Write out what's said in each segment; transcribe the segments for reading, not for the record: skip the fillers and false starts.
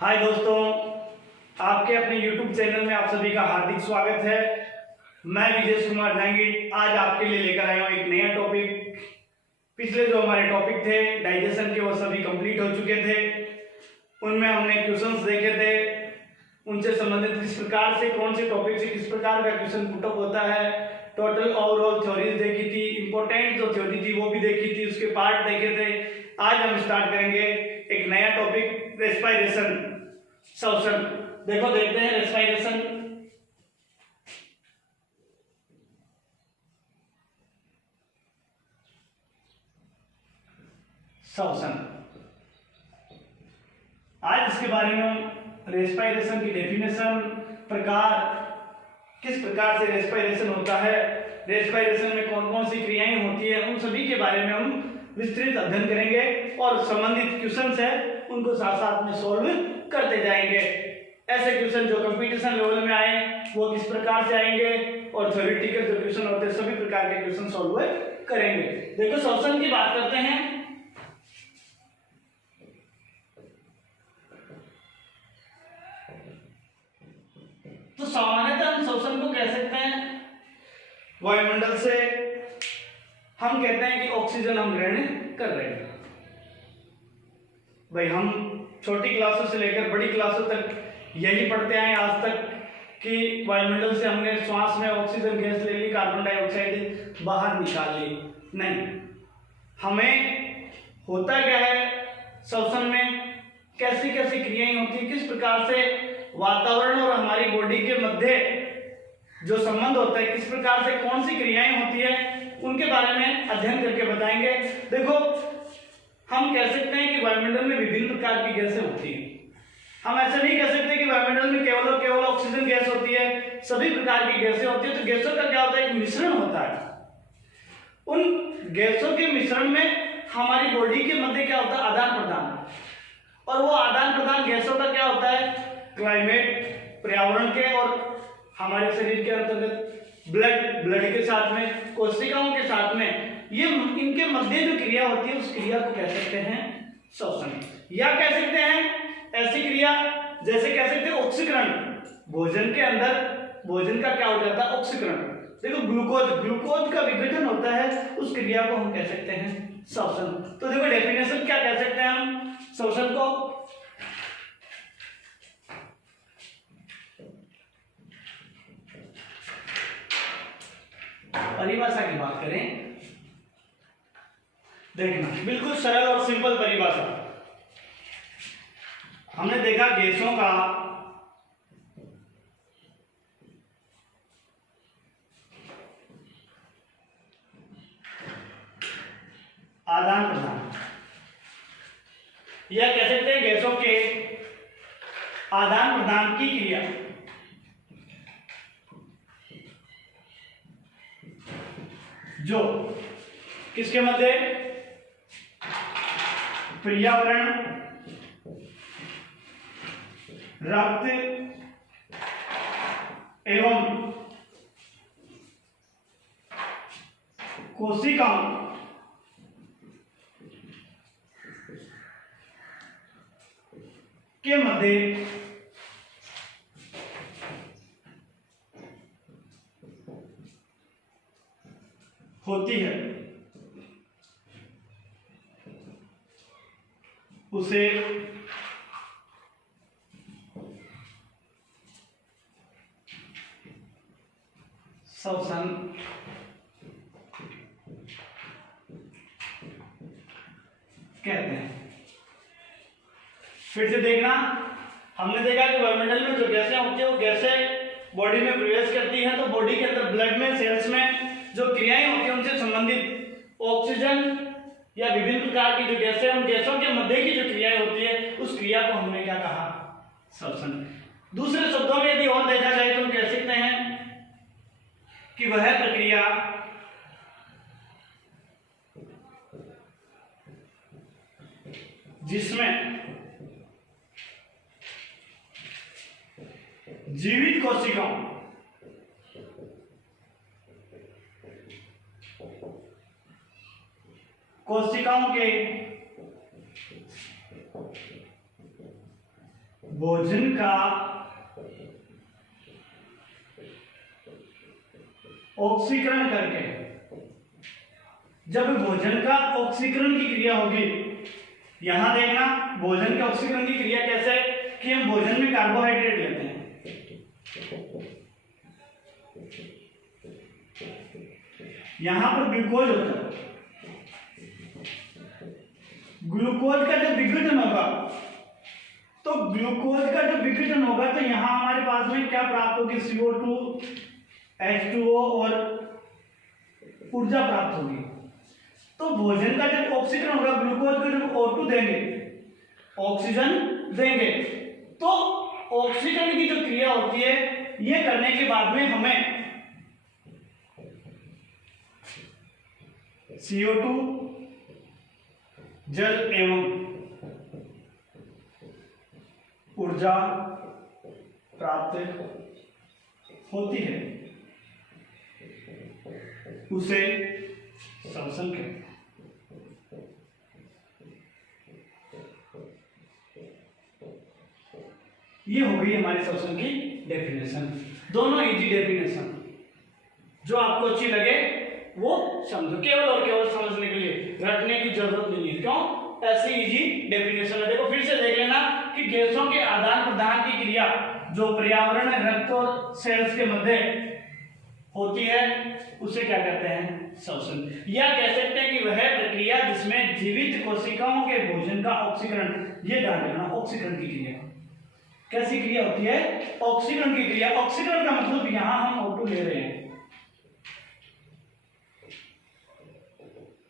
हाय दोस्तों, आपके अपने YouTube चैनल में आप सभी का हार्दिक स्वागत है। मैं विजय कुमार जहांगीर आज आपके लिए लेकर आया हूँ एक नया टॉपिक। पिछले जो हमारे टॉपिक थे डाइजेशन के वो सभी कंप्लीट हो चुके थे। उनमें हमने क्वेश्चंस देखे थे, उनसे संबंधित किस प्रकार से कौन से टॉपिक से किस प्रकार का क्वेश्चन पुटअप होता है, टोटल ओवरऑल थ्योरीज देखी थी, इंपॉर्टेंट जो थ्योरी थी वो भी देखी थी, उसके पार्ट देखे थे। आज हम स्टार्ट करेंगे एक नया टॉपिक, रेस्पिरेशन, श्वसन। देखो देखते हैं रेस्पिरेशन। श्वसन, आज इसके बारे में हम रेस्पिरेशन की डेफिनेशन, प्रकार, किस प्रकार से रेस्पिरेशन होता है, रेस्पिरेशन में कौन कौन सी क्रियाएं होती है, उन सभी के बारे में हम विस्तृत अध्ययन करेंगे और संबंधित क्वेश्चंस है उनको साथ साथ में सॉल्व करते जाएंगे। ऐसे क्वेश्चन जो कंपटीशन लेवल में आए वो किस प्रकार से आएंगे और थ्योरेटिकल जो क्वेश्चन होते हैं सभी प्रकार के क्वेश्चन सॉल्व करेंगे। देखो श्वसन की बात करते हैं। तो सामान्यतः हम श्वसन को कह सकते हैं वायुमंडल से हम कहते हैं कि ऑक्सीजन हम ग्रहण कर रहे हैं। भाई हम छोटी क्लासों से लेकर बड़ी क्लासों तक यही पढ़ते आए आज तक कि वायुमंडल से हमने श्वास में ऑक्सीजन गैस ले ली, कार्बन डाइऑक्साइड बाहर निकाल ली। नहीं, हमें होता क्या है श्वसन में, कैसी कैसी क्रियाएं होती है, किस प्रकार से वातावरण और हमारी बॉडी के मध्य जो संबंध होता है, किस प्रकार से कौन सी क्रियाएं होती है, उनके बारे में अध्ययन करके बताएंगे। देखो हम कह सकते हैं कि वायुमंडल में विभिन्न प्रकार की गैसें होती हैं। हम ऐसा नहीं कह सकते कि वायुमंडल में केवल और केवल ऑक्सीजन गैस होती है, सभी प्रकार की गैसें होती है। तो गैसों का क्या होता है, एक मिश्रण होता है। उन गैसों के मिश्रण में हमारी बॉडी के मध्य क्या होता है, आदान प्रदान, और वो आदान प्रदान गैसों का क्या होता है, क्लाइमेट, पर्यावरण के और हमारे शरीर के अंतर्गत ब्लड के साथ में, कोशिकाओं के साथ में, ये इनके मध्य जो क्रिया होती है उस क्रिया को कह सकते हैं श्वसन। या कह सकते हैं ऐसी क्रिया जैसे कह सकते हैं ऑक्सीकरण, भोजन के अंदर भोजन का क्या हो जाता है, ऑक्सीकरण। देखो ग्लूकोज का विघटन होता है, उस क्रिया को हम कह सकते हैं श्वसन। तो देखो डेफिनेशन क्या कह सकते हैं हम श्वसन को, परिभाषा की बात करें, देखना बिल्कुल सरल और सिंपल परिभाषा। हमने देखा गैसों का आदान प्रदान, या कह सकते हैं गैसों के आदान प्रदान की क्रिया, जो किसके मध्य, पर्यावरण, रक्त एवं कोशिकाओं के मध्य होती है, उसे श्वसन कहते हैं। फिर से देखना, हमने देखा कि वायुमंडल में जो गैसें होती है वो गैसें बॉडी में प्रवेश करती हैं, तो बॉडी के अंदर ब्लड में, सेल्स में जो क्रियाएं होती हैं उनसे संबंधित ऑक्सीजन या विभिन्न प्रकार की जो गैसें, उन गैसों के मध्य की जो क्रियाएं होती है उस क्रिया को हमने क्या कहा, श्वसन। दूसरे शब्दों में यदि और देखा जाए तो हम कह सकते हैं कि वह प्रक्रिया जिसमें जीवित कोशिकाओं कोशिकाओं के भोजन का ऑक्सीकरण करके, जब भोजन का ऑक्सीकरण की क्रिया होगी, यहां देखना भोजन के ऑक्सीकरण की क्रिया कैसे है कि हम भोजन में कार्बोहाइड्रेट लेते हैं, यहां पर ग्लूकोज होता है, ग्लूकोज का जब विघटन होगा, तो ग्लूकोज का जब विघटन होगा तो यहां हमारे पास में क्या प्राप्त होगी, CO2 H2O और ऊर्जा प्राप्त होगी। तो भोजन का जब ऑक्सीकरण होगा, ग्लूकोज को जब O2 देंगे, ऑक्सीजन देंगे, तो ऑक्सीकरण की जो क्रिया होती है ये करने के बाद में हमें CO2 जल एवं ऊर्जा प्राप्त होती है, उसे श्वसन कहते हैं। ये हो गई हमारे श्वसन की डेफिनेशन। दोनों इजी डेफिनेशन, जो आपको अच्छी लगे वो समझो, केवल और केवल समझने के लिए, रटने की जरूरत नहीं है। क्यों? ऐसी इजी डेफिनेशन है। देखो फिर से देख लेना कि गैसों के आदान प्रदान की क्रिया जो पर्यावरण में रक्त और सेल्स के मध्य होती है उसे क्या कहते हैं, श्वसन। या कह सकते हैं कि वह प्रक्रिया जिसमें जीवित कोशिकाओं के भोजन का ऑक्सीकरण, ये ध्यान रखना, ऑक्सीकरण की क्रिया कैसी क्रिया होती है, ऑक्सीकरण की क्रिया। ऑक्सीकरण का मतलब यहां हम O2 ले रहे हैं,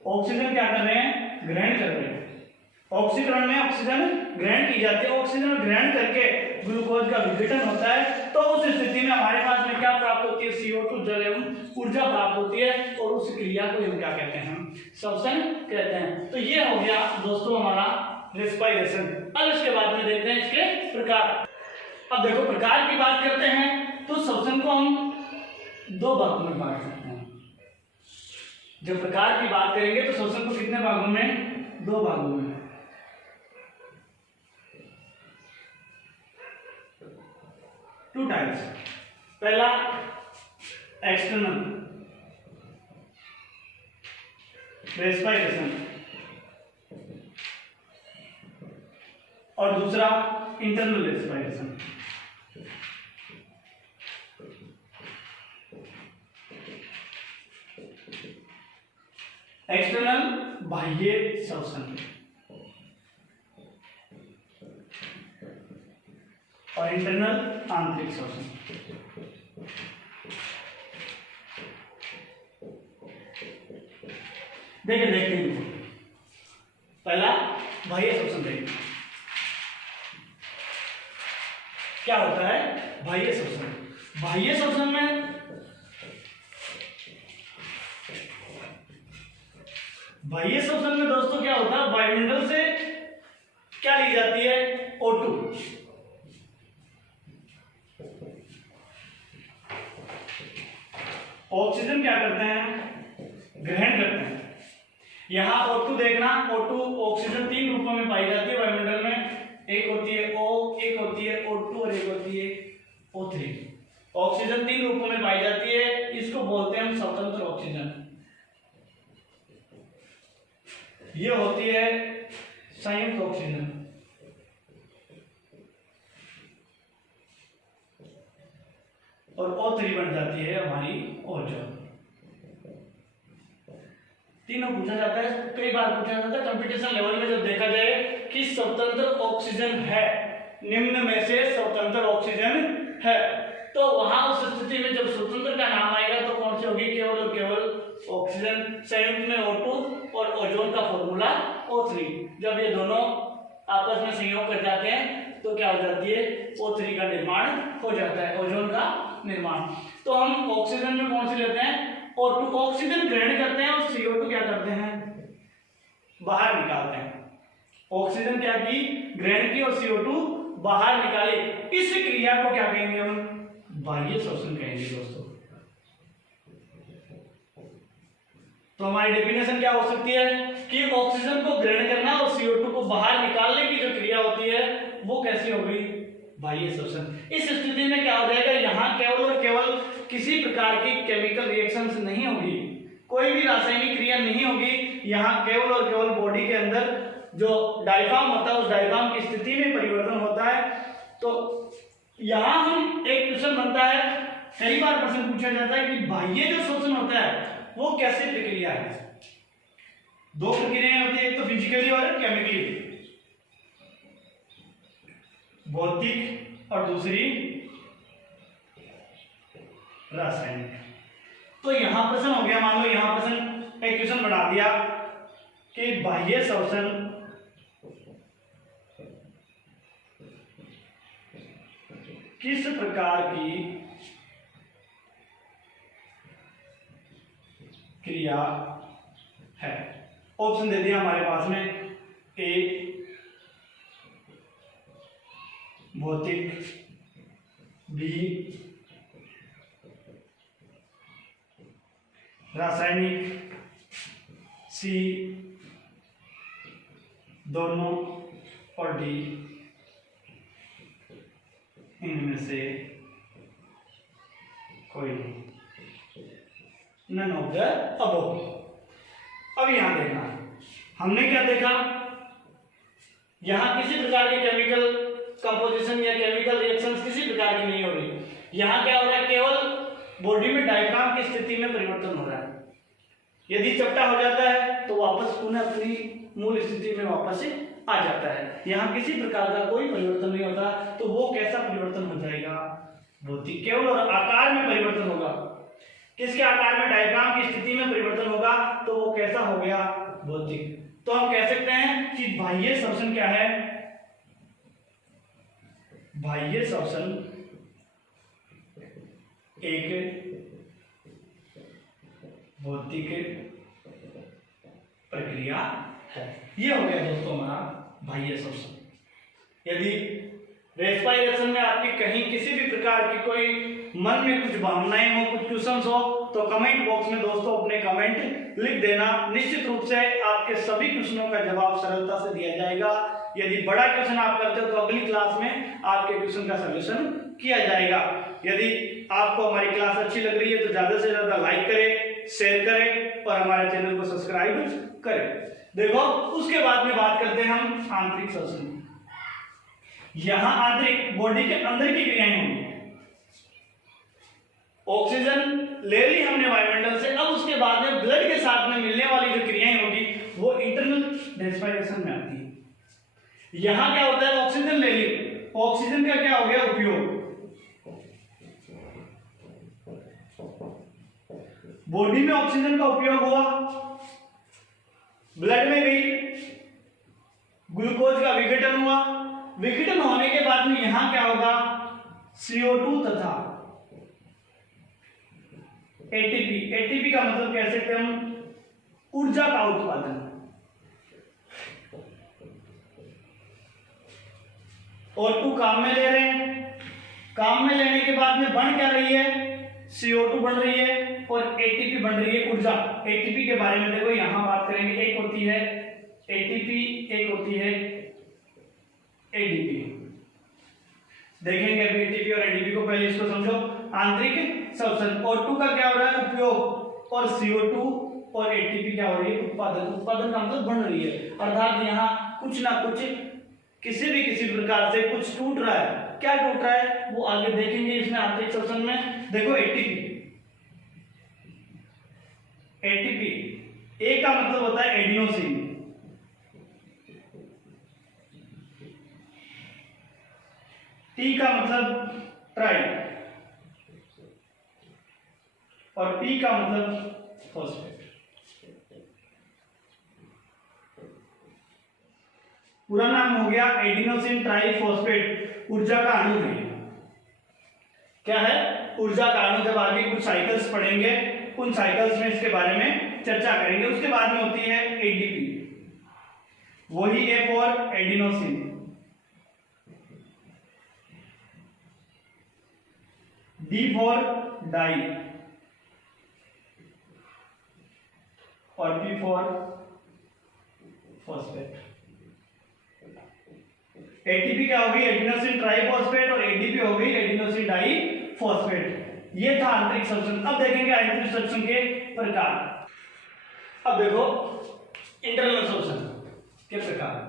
ऑक्सीजन क्या कर रहे हैं, ग्रहण कर रहे हैं। ऑक्सीकरण में ऑक्सीजन ग्रहण की जाती है, ऑक्सीजन ग्रहण करके ग्लूकोज का विघटन होता है, तो उस स्थिति में हमारे पास में क्या प्राप्त होती है, CO2 जल एवं ऊर्जा प्राप्त होती है, और उस क्रिया को हम क्या कहते हैं, श्वसन कहते हैं। तो ये हो गया दोस्तों हमारा रेस्पिरेशन। अब इसके बाद में देखते हैं इसके प्रकार। अब देखो प्रकार की बात करते हैं तो श्वसन को हम दो भागों में बांट सकते हैं। जब प्रकार की बात करेंगे तो श्वसन को कितने भागों में, दो भागों में। Two types. पहला एक्सटर्नल रेस्पिरेशन और दूसरा इंटरनल रेस्पिरेशन। एक्सटर्नल बाह्य श्वसन और इंटरनल आंतरिक श्वसन। देखिए देखते हैं, पहला बाह्य श्वसन देखिए क्या होता है, बाह्य श्वसन। बाह्य श्वसन में दोस्तों क्या होता है, वायुमंडल से क्या ली जाती है, O2। ऑक्सीजन क्या करते हैं, ग्रहण करते हैं। यहां O2 देखना, O2 ऑक्सीजन तीन रूपों में पाई जाती है वायुमंडल में, एक होती है O, एक होती है O2 और एक होती है O3। ऑक्सीजन तीन रूपों में पाई जाती है, इसको बोलते हैं हम स्वतंत्र ऑक्सीजन। ये होती है संयुक्त ऑक्सीजन, और O3 बन जाती है हमारी ओजोन। तीनों पूछा जाता है, कई बार पूछा जाता है कंपटीशन लेवल में, जब देखा जाए कि स्वतंत्र ऑक्सीजन है, निम्न में से स्वतंत्र ऑक्सीजन है, तो वहां उस स्थिति में जब स्वतंत्र का नाम आएगा तो कौन सी होगी, केवल और केवल ऑक्सीजन। संयुक्त में O2 और ओजोन का फॉर्मूला O3। जब ये दोनों आपस में संयोग कर जाते हैं तो क्या हो जाती है, O3 का निर्माण हो जाता है, ओजोन का निर्माण। तो हम ऑक्सीजन में कौन सी लेते हैं, O2। ऑक्सीजन ग्रहण करते हैं और CO2 क्या करते हैं, बाहर निकालते हैं। ऑक्सीजन क्या की, ग्रहण की और CO2 बाहर निकाले। इस क्रिया को क्या कहेंगे हम, बाह्य श्वसन कहेंगे दोस्तों। तो हमारी डेफिनेशन क्या हो सकती है कि ऑक्सीजन को ग्रहण करना और CO2 को बाहर निकालने की जो क्रिया होती है वो कैसी होगी, बाह्य शोषण। इस स्थिति में क्या हो जाएगा, यहाँ केवल और केवल किसी प्रकार की केमिकल रिएक्शंस नहीं होगी, कोई भी रासायनिक क्रिया नहीं होगी। यहाँ केवल और केवल बॉडी के अंदर जो डायफ्राम होता है उस डायफ्राम की स्थिति में परिवर्तन होता है। तो यहाँ हम एक क्वेश्चन बनता है, कई बार प्रश्न पूछा जाता है कि बाह्य जो शोषण होता है वो कैसे प्रक्रिया है। दो प्रक्रियाएं होती है, एक तो फिजिकली और केमिकली, भौतिक और दूसरी रासायनिक। तो यहां प्रश्न हो गया, मान लो यहां प्रश्न एक क्वेश्चन बना दिया कि बाह्य शोषण किस प्रकार की क्रिया है। ऑप्शन दे दिया हमारे पास में, ए भौतिक, बी रासायनिक, सी दोनों और डी इनमें से कोई नहीं, नन ऑफ द अबव। अब यहां देखना, हमने क्या देखा, यहां किसी प्रकार की केमिकल कंपोजिशन या केमिकल रिएक्शंस किसी प्रकार की नहीं हो रही। यहां क्या हो रहा है, केवल बॉडी में डायफ्राम की स्थिति में परिवर्तन हो रहा है। यदि चपटा हो जाता है तो वापस पुनः अपनी मूल स्थिति में वापस आ जाता है। यहाँ किसी प्रकार का कोई परिवर्तन नहीं होता। तो वो कैसा परिवर्तन हो जाएगा, भौतिक। केवल और आकार में परिवर्तन होगा। किसके आकार में, डायफ्राम की स्थिति में परिवर्तन होगा, तो वो कैसा हो गया, भौतिक। तो हम कह सकते हैं कि बाह्य शोषण क्या है, बाह्य शोषण एक भौतिक प्रक्रिया है। ये हो गया दोस्तों हमारा बाह्य शोषण। यदि रेस्पिरेशन में आपकी कहीं किसी भी प्रकार की कोई मन में कुछ भावनाएं हो, कुछ क्वेश्चंस हो, तो कमेंट बॉक्स में दोस्तों अपने कमेंट लिख देना। निश्चित रूप से आपके सभी क्वेश्चनों का जवाब सरलता से दिया जाएगा। यदि बड़ा क्वेश्चन आप करते हो तो अगली क्लास में आपके क्वेश्चन का सलूशन किया जाएगा। यदि आपको हमारी क्लास अच्छी लग रही है तो ज्यादा से ज्यादा लाइक करें, शेयर करें और हमारे चैनल को सब्सक्राइब करें। देखो, उसके बाद में बात करते हैं हम आंतरिक शोषण। यहां आंतरिक बॉडी के अंदर की क्रियाएं होंगी। ऑक्सीजन ले ली हमने वायुमंडल से, अब उसके बाद में ब्लड के साथ में मिलने वाली जो क्रियाएं होगी वो इंटरनल रेस्पिरेशन में आती है। यहां क्या होता है, ऑक्सीजन ले ली, ऑक्सीजन का क्या हो गया उपयोग, बॉडी में ऑक्सीजन का उपयोग हुआ, ब्लड में गई, ग्लूकोज का विघटन हुआ। विघटन होने के बाद में यहां क्या होगा, CO2 तथा ATP। ATP का मतलब कह सकते हैं हम ऊर्जा का उत्पादन। O2 काम में ले रहे हैं, काम में लेने के बाद में बन क्या रही है, CO2 बन रही है और ATP बन रही है ऊर्जा। ATP के बारे में देखो यहां बात करेंगे, एक होती है ATP, एक होती है ADP। देखेंगे अभी ATP और ADP को, पहले इसको समझो। आंतरिक शोषण, O2 का क्या हो रहा है उपयोग और CO2 और ATP क्या हो रही है, उत्पादन। उत्पादन का मतलब बन रही है, अर्थात यहाँ कुछ ना कुछ किसी प्रकार से कुछ टूट रहा है। क्या टूट रहा है वो आगे देखेंगे इसमें आंतरिक शोषण में। देखो ATP, A का मतलब होता है एडिनोसिन, T का मतलब ट्राई और P का मतलब फॉस्फेट। पूरा नाम हो गया एडिनोसिन ट्राइफॉस्फेट। ऊर्जा का अणु है, क्या है, ऊर्जा का अणु। जब आगे कुछ साइकिल्स पढ़ेंगे उन साइकिल्स में इसके बारे में चर्चा करेंगे। उसके बाद में होती है ADP, वही A for adenosine, D for di और P फॉर फॉस्फेट। एटीपी क्या होगी, एडिनोसिन ट्राइफॉस्फेट, और एडीपी होगी एडिनोसिन डाइफॉस्फेट। ये था आंतरिक श्वसन। अब देखेंगे आंतरिक श्वसन के प्रकार। अब देखो इंटरनल श्वसन के प्रकार।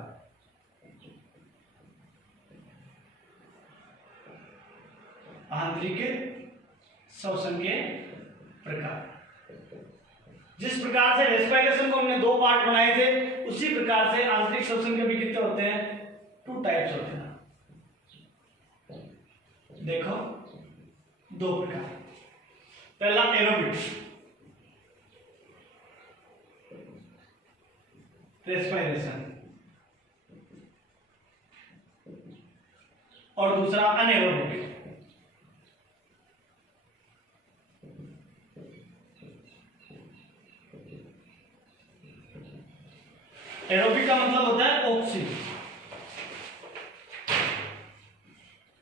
आंतरिक श्वसन के प्रकार। जिस प्रकार से रेस्पिरेशन को हमने दो पार्ट बनाए थे, उसी प्रकार से आंतरिक श्वसन के भी कितने होते हैं, 2 टाइप्स होते हैं। देखो 2 प्रकार। पहला एरोबिक रेस्पिरेशन, और दूसरा अनएरोबिक। एरोबिक का मतलब होता है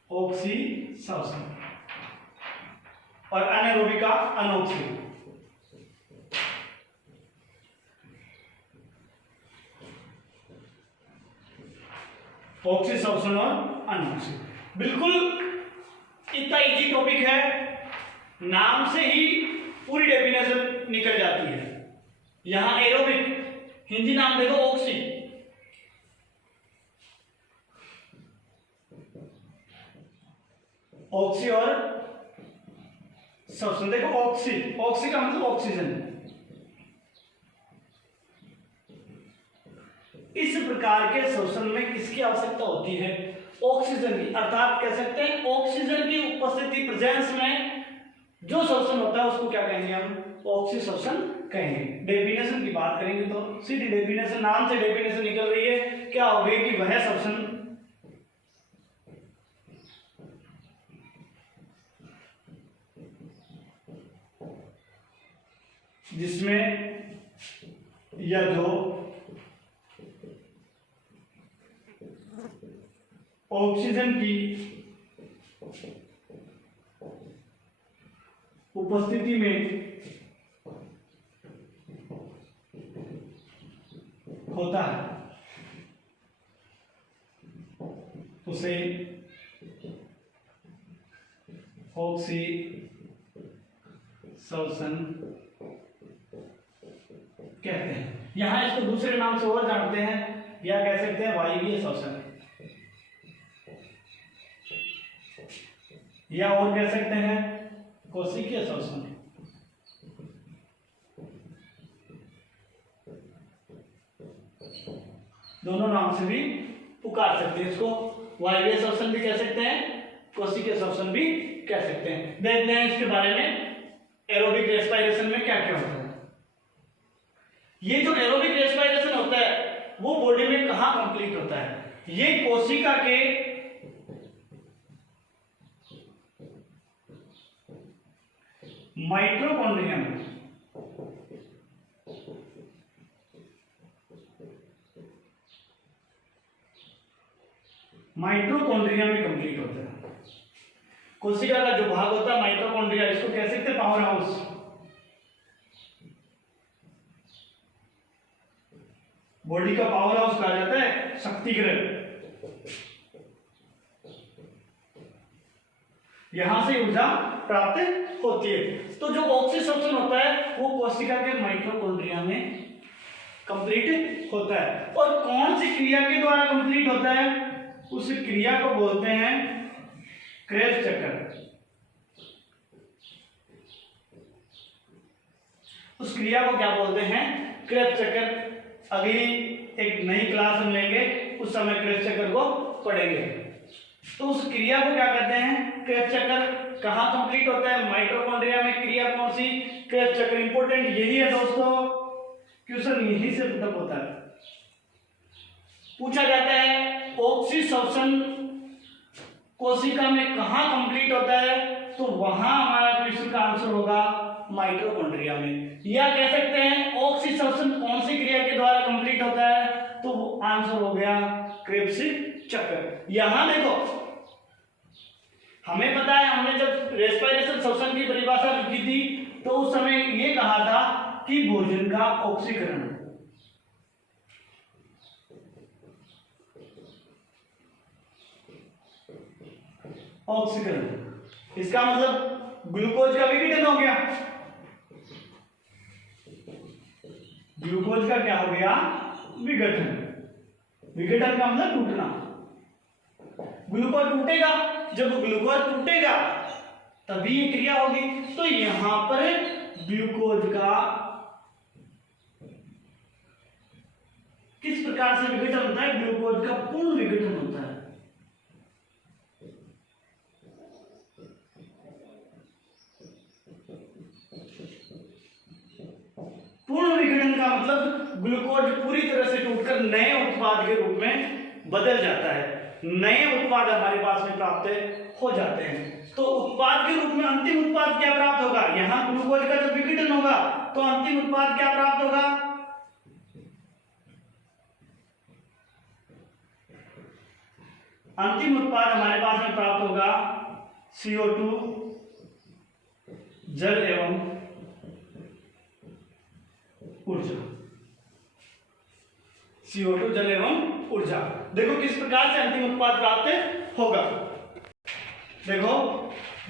ऑक्सी श्वसन, और अनएरोबिक का अनऑक्सी। ऑक्सी श्वसन और अनऑक्सी। बिल्कुल इतना इजी टॉपिक है, नाम से ही पूरी डेफिनेशन निकल जाती है। यहां एरोबिक, हिंदी नाम देखो ऑक्सी, ऑक्सी और श्वसन। देखो ऑक्सी, ऑक्सी का मतलब ऑक्सीजन। इस प्रकार के श्वसन में किसकी आवश्यकता होती है, ऑक्सीजन की। अर्थात कह सकते हैं ऑक्सीजन की उपस्थिति, प्रेजेंस में जो श्वसन होता है उसको क्या कहेंगे हम, ऑक्सी श्वसन कहेंगे। डेफिनेशन की बात करेंगे तो सीधी डेफिनेशन, नाम से डेफिनेशन निकल रही है, क्या होगी कि वह श्वसन जिसमें यह जो ऑक्सीजन की उपस्थिति में होता है उसे ऑक्सी श्वसन कहते हैं। यहां इसको दूसरे नाम से और जानते हैं, या कह सकते हैं वायवीय श्वसन, या और कह सकते हैं कोशिकीय श्वसन। दोनों नाम से भी पुकार सकते हैं इसको, वायवीय श्वसन भी कह सकते हैं, कोशिकीय श्वसन भी कह सकते हैं। देखते हैं इसके बारे में एरोबिक रेस्पिरेशन में क्या क्या होता है। ये जो एरोबिक रेस्पिरेशन होता है वो बॉडी में कहां कंप्लीट होता है, ये कोशिका के माइटोकॉन्ड्रियम, माइटोकॉन्ड्रिया में कंप्लीट होता है। कोशिका का जो भाग होता है माइटोकॉन्ड्रिया, इसको कह सकते हैं पावर हाउस। बॉडी का पावर हाउस कहा जाता है, शक्ति गृह। यहां से ऊर्जा प्राप्त होती है। तो जो ऑक्सी श्वसन होता है वो कोशिका के माइटोकॉन्ड्रिया में कंप्लीट होता है। और कौन सी क्रिया के द्वारा कंप्लीट होता है, उस क्रिया को बोलते हैं क्रेब्स चक्र। उस क्रिया को क्या बोलते हैं, क्रेब्स चक्र। अगली एक नई क्लास हम लेंगे, उस समय क्रेब्स चक्र को पढ़ेंगे। तो उस क्रिया को क्या कहते हैं, क्रेब्स चक्र। कहां कंप्लीट होता है, माइटोकॉन्ड्रिया में। क्रिया कौन सी, क्रेब्स चक्र। इंपॉर्टेंट यही है दोस्तों, क्वेश्चन यही से पुटअप होता है। पूछा जाता है ऑक्सी श्वसन कोशिका में कहां कंप्लीट होता है, तो वहां हमारा क्वेश्चन का आंसर होगा माइटोकॉन्ड्रिया में। या कह सकते हैं ऑक्सी श्वसन कौन सी क्रिया के द्वारा कंप्लीट होता है, तो आंसर हो गया क्रेब्स चक्र। यहां देखो हमें पता है, हमने जब रेस्पिरेशन श्वसन की परिभाषा लिखी थी तो उस समय ये कहा था कि भोजन का ऑक्सीकरण। ऑक्सीकरण। इसका मतलब ग्लूकोज का विघटन हो गया। ग्लूकोज का क्या हो गया? विघटन। विघटन का मतलब टूटना। ग्लूकोज टूटेगा, जब ग्लूकोज टूटेगा तभी ये क्रिया होगी। तो यहां पर ग्लूकोज का किस प्रकार से विघटन होता है? ग्लूकोज का पूर्ण विघटन होता है। पूर्ण विघटन का मतलब ग्लूकोज पूरी तरह से टूटकर नए उत्पाद के रूप में बदल जाता है। नए उत्पाद हमारे पास में प्राप्त हो जाते हैं। तो उत्पाद के रूप में अंतिम उत्पाद क्या प्राप्त होगा? यहां ग्लूकोज का जब विघटन होगा तो अंतिम उत्पाद क्या प्राप्त होगा? अंतिम उत्पाद हमारे पास में प्राप्त होगा CO2 जल एवं ऊर्जा। CO2 जल एवं ऊर्जा। देखो किस प्रकार से अंतिम उत्पाद प्राप्त होगा। देखो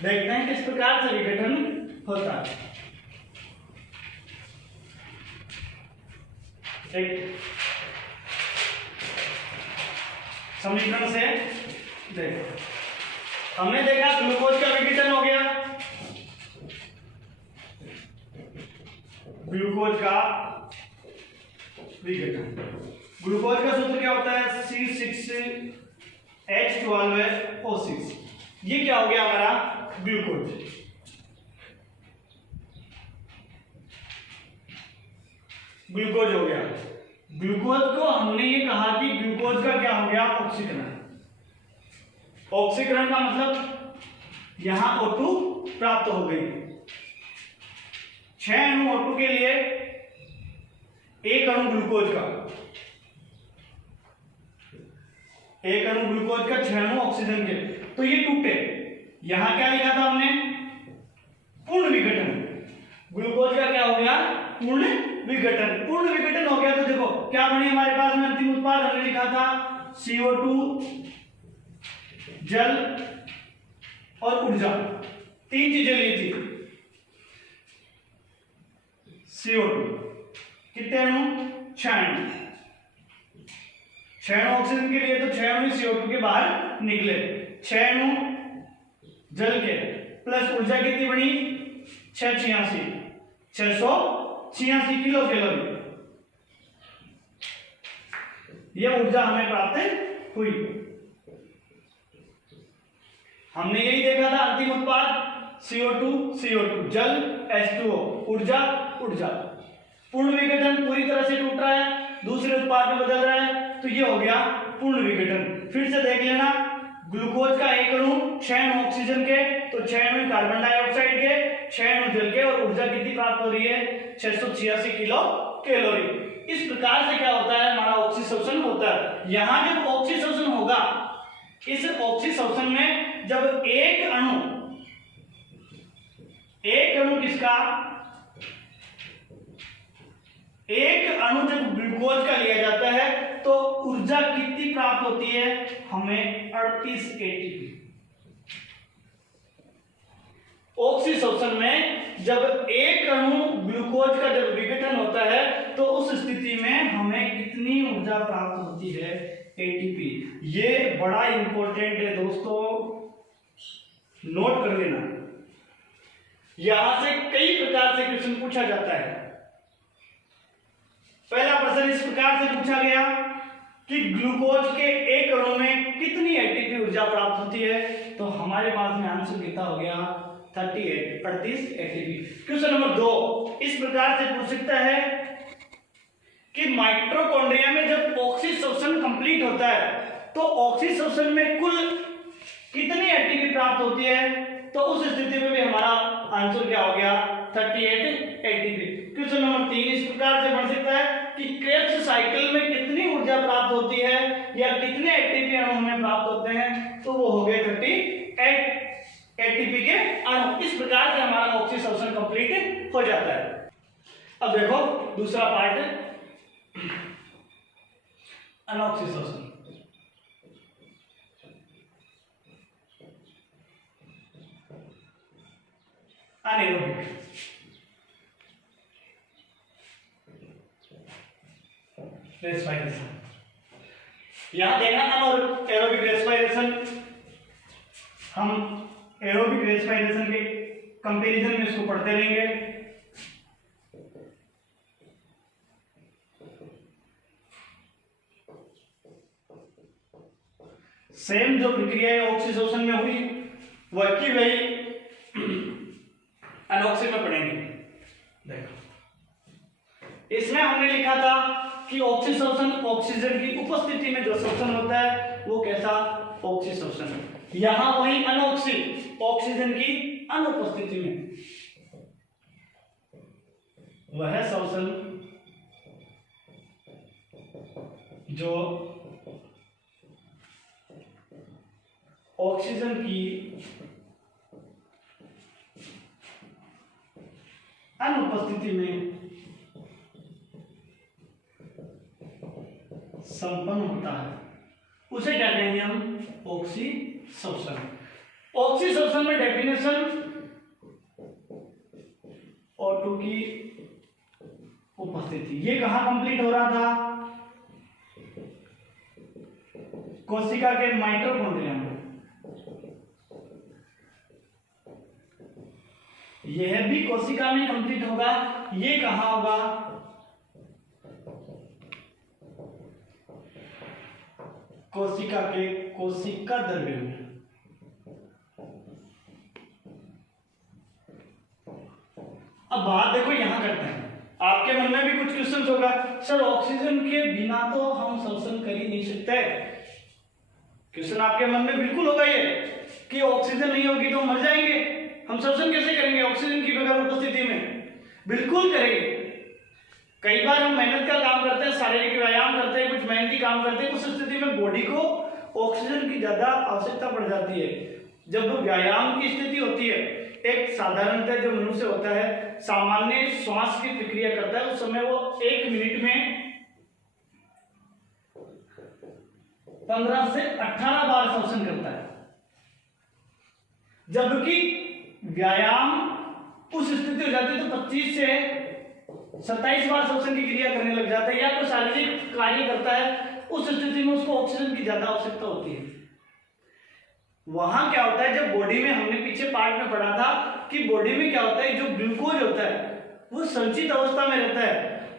देखते हैं किस प्रकार से विघटन होता है। एक समीकरण से देखो, हमने देखा ग्लूकोज का विघटन हो गया। ग्लूकोज का विघटन, ग्लूकोज का सूत्र क्या होता है? C6H12O6। ये क्या हो गया हमारा? ग्लूकोज। ग्लूकोज हो गया। ग्लूकोज को हमने ये कहा कि ग्लूकोज का क्या हो गया? ऑक्सीकरण। ऑक्सीकरण का मतलब यहां O2 प्राप्त हो गई। 6 अणु O2 के लिए 1 अणु ग्लूकोज का, 1 अणु ग्लूकोज का 6 अणु ऑक्सीजन के, तो ये टूटे। यहां क्या लिखा था हमने? पूर्ण विघटन। ग्लूकोज का क्या हो गया? पूर्ण विघटन। पूर्ण विघटन हो गया तो देखो क्या बनी हमारे पास में अंतिम उत्पाद? हमने लिखा था CO2 जल और ऊर्जा, 3 चीजें ली थी। CO2 कितने अणु? 6 अणु। 6 अणु ऑक्सीजन के लिए तो 6 अणु CO2 के बाहर निकले। 6 अणु जल के प्लस ऊर्जा कितनी बनी? 686 किलो कैलोरी। यह ऊर्जा हमें प्राप्त हुई। हमने यही देखा था अंतिम उत्पाद CO2 जल, H2O ऊर्जा। पूर्ण विघटन, पूरी तरह से टूट रहा है, दूसरे उत्पाद में बदल रहा है, तो ये हो गया पूर्ण विघटन। फिर से देख लेना, ग्लूकोज का 1 अणु 6 अणु ऑक्सीजन के, तो 6 अणु कार्बन डाइऑक्साइड के, 6 अणु जल के, और ऊर्जा कितनी प्राप्त हो रही है? 686 किलो कैलोरी। इस प्रकार से क्या होता है? हमारा ऑक्सीशोषण होता है। यहां जब ऑक्सीशोषण होगा, इस ऑक्सीशोषण में जब एक अणु किसका? एक अणु जब ग्लूकोज का लिया जाता है तो ऊर्जा कितनी प्राप्त होती है? हमें 38 ATP। ऑक्सीशोषण में जब एक अणु ग्लूकोज का जब विघटन होता है तो उस स्थिति में हमें कितनी ऊर्जा प्राप्त होती है? ATP। ये बड़ा इंपॉर्टेंट है दोस्तों, नोट कर लेना। यहां से कई प्रकार से क्वेश्चन पूछा जाता है। पहला प्रश्न इस प्रकार से पूछा गया कि ग्लूकोज के एक अणु में कितनी एटीपी ऊर्जा प्राप्त होती है? तो हमारे पास में आंसर कितना हो गया? 38 एटीपी। क्वेश्चन नंबर 2 इस प्रकार से पूछ सकता है कि माइटोकॉन्ड्रिया में जब ऑक्सीशोषण कंप्लीट होता है तो ऑक्सीशोषण में कुल कितनी एटीपी प्राप्त होती है? तो उस स्थिति में भी हमारा आंसर क्या हो गया? 38 एटीपी। क्वेश्चन नंबर 3 इस प्रकार से बन सकता है कि क्रेब्स साइकिल में कितनी ऊर्जा प्राप्त होती है या कितने एटीपी अणु हमें प्राप्त होते हैं? तो वो हो गए 38 एटीपी के अणु। इस प्रकार से हमारा ऑक्सीशोषण कंप्लीट हो जाता है। अब देखो दूसरा पार्ट, अनऑक्सीशोषण। अनएरोबिक। रेस्पिरेशन यहां देखना एरोबिक रेस्पिरेशन, हम एरोबिक रेस्पिरेशन के कंपैरिजन में इसको पढ़ते रहेंगे। सेम जो प्रक्रिया ऑक्सीजोशन में हुई वही वही अनऑक्सी में पढ़ेंगे। देखो इसमें हमने लिखा था कि ऑक्सीजोशन ऑक्सीजन की उपस्थिति में जो शोषण होता है वो कैसा ऑक्सीजोशन है। यहां वही अनऑक्सी ऑक्सीजन की अनुपस्थिति में वह शोषण जो ऑक्सीजन की अनुपस्थिति में संपन्न होता है उसे क्या कहेंगे हम ऑक्सीशोषण। ऑक्सीशोषण में डेफिनेशन O2 की उपस्थिति, ये कहां कंप्लीट हो रहा था, कोशिका के माइटोकॉन्ड्रिया में। यह भी कोशिका में कंप्लीट होगा, ये कहां होगा, कोशिका के कोशिका द्रव्य में। अब बात देखो यहां करते हैं, आपके मन में भी कुछ क्वेश्चन होगा, सर ऑक्सीजन के बिना तो हम शोषण कर ही नहीं सकते। क्वेश्चन आपके मन में बिल्कुल होगा ये कि ऑक्सीजन नहीं होगी तो मर जाएंगे, हम शोषण कैसे करेंगे ऑक्सीजन की बगैर उपस्थिति में। बिल्कुल करेंगे। कई बार हम मेहनत का काम करते हैं, शारीरिक व्यायाम करते हैं, कुछ मेहनती काम करते हैं, उस स्थिति में बॉडी को ऑक्सीजन की ज्यादा आवश्यकता पड़ जाती है। जब व्यायाम की स्थिति होती है, एक साधारणतः जो मनुष्य होता है सामान्य श्वास की प्रक्रिया करता है, उस समय वो 1 मिनट में 15 से 18 बार शोषण करता है, जबकि व्यायाम उस स्थिति हो जाती है तो 25 से 27 बार शोषण की क्रिया करने लग जाता है, या कोई शारीरिक कार्य करता है, उस स्थिति में उसको ऑक्सीजन की ज्यादा आवश्यकता होती है। वहां क्या होता है, जब बॉडी में, हमने पीछे पार्ट में पढ़ा था कि बॉडी में क्या होता है, जो ग्लूकोज होता है वो संचित अवस्था में रहता है,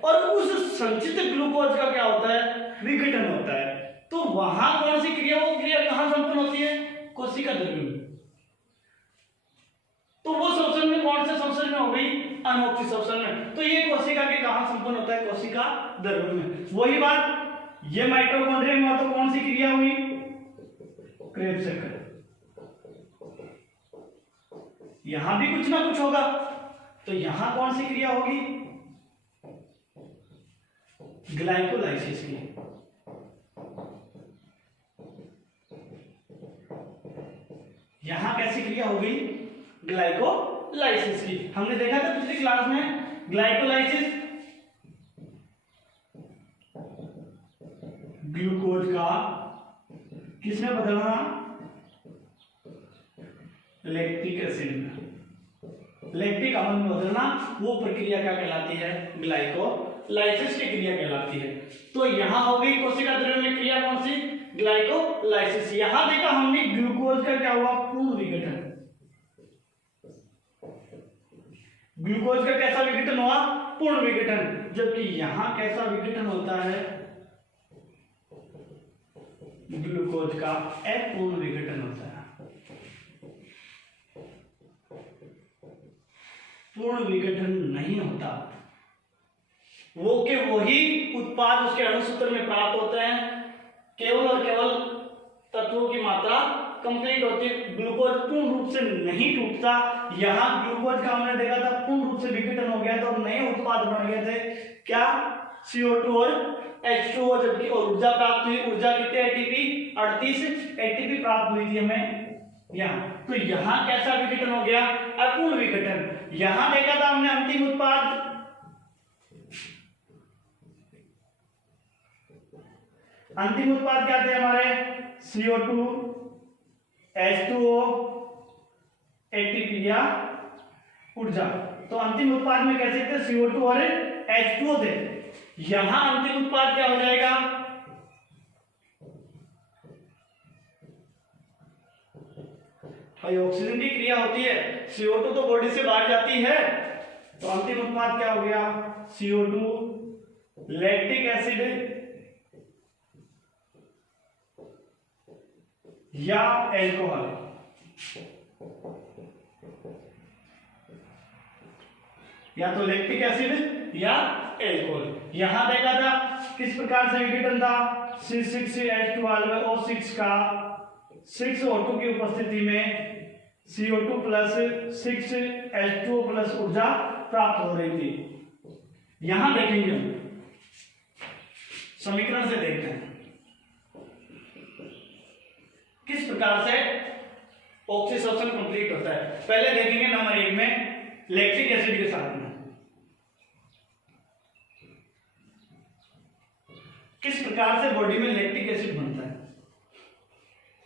और उस संचित ग्लूकोज का क्या होता है, विघटन होता है। तो वहां कौन सी क्रिया, वो क्रिया कहां संपन्न होती है, कोशिका द्रव्य में। तो वो शोषण में कौन से शोषण में हो गई, अनऑक्सी शोषण में। तो ये कोशिका के कहां संपन्न होता है, कोशिका द्रव्य में। वही बात ये माइटोकॉन्ड्रिया में तो कौन सी क्रिया हुई, क्रेब्स चक्र। यहां भी कुछ ना कुछ होगा, तो यहां कौन सी क्रिया होगी, ग्लाइकोलाइसिस की। यहां कैसी क्रिया होगी, ग्लाइकोलाइसिस की। हमने देखा था पिछली क्लास में, ग्लाइकोलाइसिस ग्लूकोज का किसमें बदलना, लैक्टिक एसिड में, लैक्टिक अम्ल में बदलना, वो प्रक्रिया क्या कहलाती है, ग्लाइकोलाइसिस की क्रिया कहलाती है। तो यहां हो गई कोशिका द्रव्य में क्रिया कौन सी, ग्लाइकोलाइसिस। यहां देखा हमने ग्लूकोज का क्या हुआ, पूर्ण विघटन। ग्लूकोज का कैसा विघटन हुआ, पूर्ण विघटन। जबकि यहां कैसा विघटन होता है, ग्लूकोज का अपूर्ण विघटन होता है। पूर्ण विघटन नहीं होता, वो के वही उत्पाद उसके अणुसूत्र में प्राप्त होते हैं, केवल और केवल तत्वों की मात्रा कंप्लीट होती है। ग्लूकोज पूर्ण रूप से नहीं टूटता। यहां ग्लूकोज का हमने देखा था पूर्ण रूप से विघटन हो गया था और नए उत्पाद बन गए थे, क्या, CO2 और H2O। जबकि ऊर्जा प्राप्त हुई, ऊर्जा कितने, ATP 38 ATP प्राप्त हुई थी हमें यहाँ। तो यहाँ कैसा विघटन हो गया, अपूर्ण विघटन। यहां देखा था हमने अंतिम उत्पाद, अंतिम उत्पाद क्या थे हमारे, CO2 H2O ATP या ऊर्जा। तो अंतिम उत्पाद में कह सकते हैं CO2 और H2O थे। यहां अंतिम उत्पाद क्या हो जाएगा, भाई ऑक्सीजन की क्रिया होती है, CO2 तो बॉडी से बाहर जाती है, तो अंतिम उत्पाद क्या हो गया, CO2, लैक्टिक एसिड या एल्कोहल। या तो लैक्टिक एसिड या एल्कोहल। यहां देखा था किस प्रकार से विघटन था, C6H12O6 का 6O2 की उपस्थिति में CO2 प्लस 6H2O प्लस ऊर्जा प्राप्त हो रही थी। यहां देखेंगे हम समीकरण से देखते हैं किस प्रकार से ऑक्सीजन कंप्लीट होता है। पहले देखेंगे नंबर 1 में लैक्टिक एसिड के साथ में किस प्रकार से बॉडी में लैक्टिक एसिड बनता है।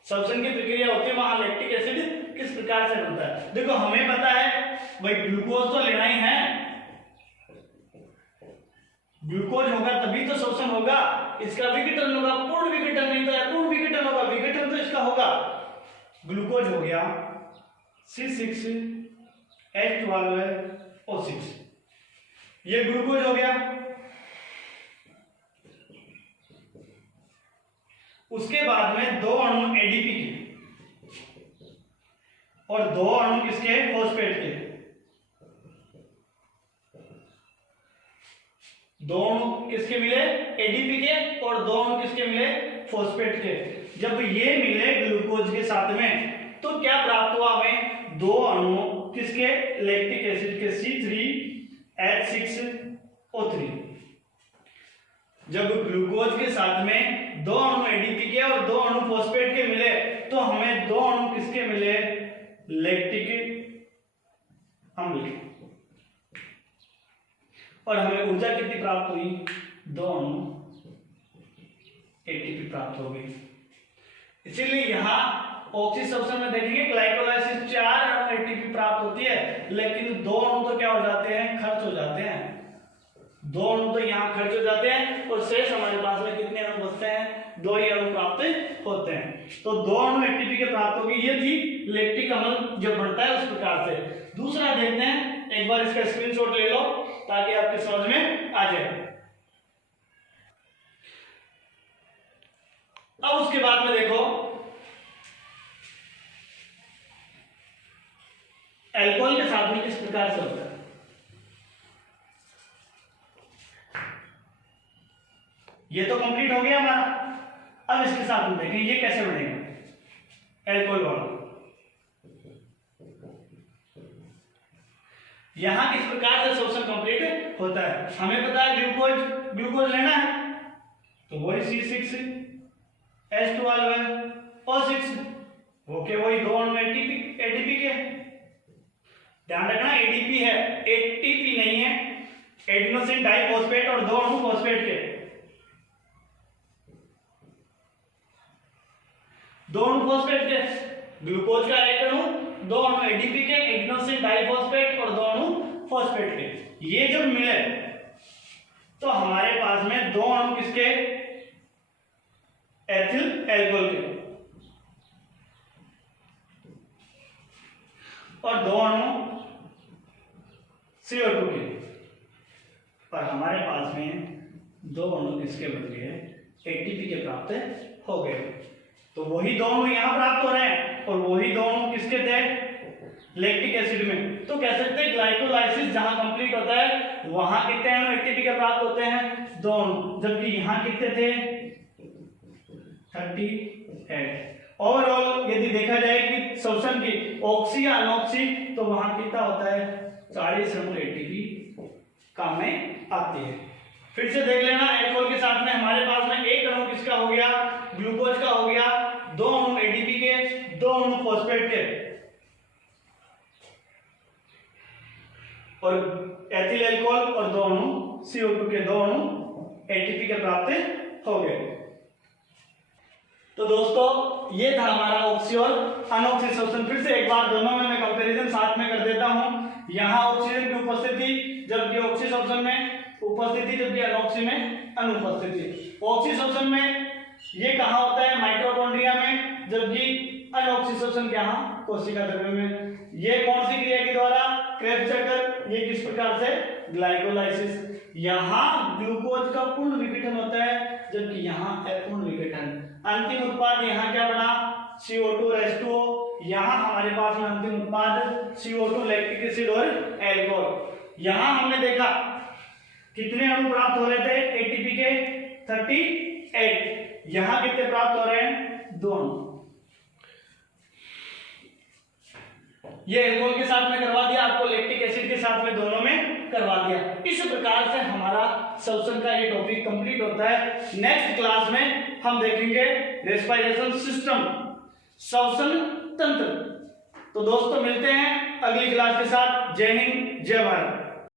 श्वसन की प्रक्रिया होती है, वहां लैक्टिक एसिड किस प्रकार से बनता है। देखो हमें पता है भाई ग्लूकोज तो लेना ही है, ग्लूकोज होगा तभी तो श्वसन होगा, इसका विघटन होगा, पूर्ण विघटन नहीं तो अपूर्ण विघटन होगा, विघटन तो इसका होगा। ग्लूकोज हो गया C6H12O6, ये ग्लूकोज हो गया। उसके बाद में दो अणु एडीपी के और दो अणु किसके, फॉस्फेट के। दो अणु किसके मिले, एडीपी के, और दो अणु किसके मिले, फॉस्फेट के। जब ये मिले ग्लूकोज के साथ में तो क्या प्राप्त हुआ हमें, दो अणु किसके, लैक्टिक एसिड के C3H6O3। जब ग्लूकोज के साथ में दो अणु एडीपी के और दो अणु फॉस्फेट के मिले तो हमें दो अणु किसके मिले, लैक्टिक अम्ल के, और हमें ऊर्जा कितनी प्राप्त हुई, दो अणु एटीपी प्राप्त हो गई। इसीलिए यहां ऑक्सीजन में देखेंगे ग्लाइकोलाइसिस 4 अणु एटीपी प्राप्त होती है, लेकिन दो अणु तो क्या हो जाते हैं, खर्च हो जाते हैं। दो अणु तो यहाँ खर्च हो जाते हैं और शेष हमारे पास में कितने अणु बचते हैं, दो ही अणु प्राप्त होते हैं। तो दो अणु एटीपी के प्राप्त होगी, ये थी लैक्टिक अम्ल जब बढ़ता है उस प्रकार से। दूसरा देखते हैं, एक बार इसका स्क्रीनशॉट ले लो ताकि आपके समझ में आ जाए। अब उसके बाद में देखो अल्कोहल के साथ में किस प्रकार से होता है। ये तो कंप्लीट हो गया हमारा। अब इसके साथ में देखें ये कैसे बनेगा अल्कोहल वाला। यहां किस प्रकार से शोषण कंप्लीट होता है, हमें पता है ग्लूकोज लेना है तो वही C6H12O6 ओके, वही दो अणु एडीपी के। ध्यान रखना एडीपी है, एटीपी नहीं है, एडिनोसिन डाइफॉस्फेट और दो अणु फॉस्फेट के। दो अणु फॉस्फेट के, ग्लूकोज का एक अणु, दो अणु एडीपी के, एडिनोसिन डाइफॉस्फेट और दो अणु फॉस्फेट के। ये जब मिले तो हमारे पास में दो अणु किसके, एथिल अल्कोहल के, और दो अणु CO2 के। पर हमारे पास में दो अणु किसके बन गए, एटीपी के प्राप्त हो गए। तो वही दो अणु यहां प्राप्त हो रहे हैं और वही दो अणु किसके थे, लैक्टिक एसिड में। तो कह सकते हैं ग्लाइकोलाइसिस जहां कंप्लीट होता है वहां कितने अणु एटीपी के प्राप्त होते हैं, दो अणु, जबकि यहां कितने थे, 38। ओवरऑल यदि देखा जाए कि शोषण की ऑक्सी या अनऑक्सी तो वहां कितना होता है, 40 अणु एटीपी काम में आती है। फिर से देख लेना, अल्कोहल के साथ में हमारे पास में एक अणु किसका हो गया, ग्लूकोज का हो गया, दो अणु एडीपी के, दो अणु फॉस्फेट के, और एथिल अल्कोहल और दो अणु CO2 के, दो अणु एटीपी के प्राप्त हो गए। तो दोस्तों ये था हमारा ऑक्सी और अनऑक्सी शोषण। फिर से एक बार दोनों में मैं कंपैरिजन साथ में कर देता हूं। यहाँ ऑक्सीजन की उपस्थिति, जबकि ऑक्सीशोषण में उपस्थिति, जबकि अनऑक्सी में अनुपस्थिति। ऑक्सीशोषण में ये कहाँ होता है? माइटोकॉन्ड्रिया में, जबकि अनऑक्सीशोषण यहाँ कोशिका द्रव्य में। ये कौन सी क्रिया के द्वारा? क्रेब्स चक्कर। ये किस प्रकार से? ग्लाइकोलाइसिस। यहाँ ग्लूकोज का पूर्ण विघटन होता है, जबकि यहाँ अपूर्ण विघटन। अंतिम उत्पाद यहाँ क्या बना? CO2 H2O। यहाँ हमारे पास में अंतिम उत्पाद CO2 लैक्टिक एसिड और एल्कोहल। यहाँ हमने देखा कितने अणु प्राप्त हो रहे थे एटीपी के? 38। यहाँ कितने प्राप्त हो रहे हैं? 2 अणु। ये एल्कोहल के साथ में करवा दिया, आपको लैक्टिक एसिड के साथ में, दोनों में करवा दिया। इस प्रकार से हमारा श्वसन का ये टॉपिक कंप्लीट होता है। नेक्स्ट क्लास में हम देखेंगे रेस्पिरेशन सिस्टम, श्वसन तंत्र। तो दोस्तों मिलते हैं अगली क्लास के साथ। जय हिंद, जय भारत।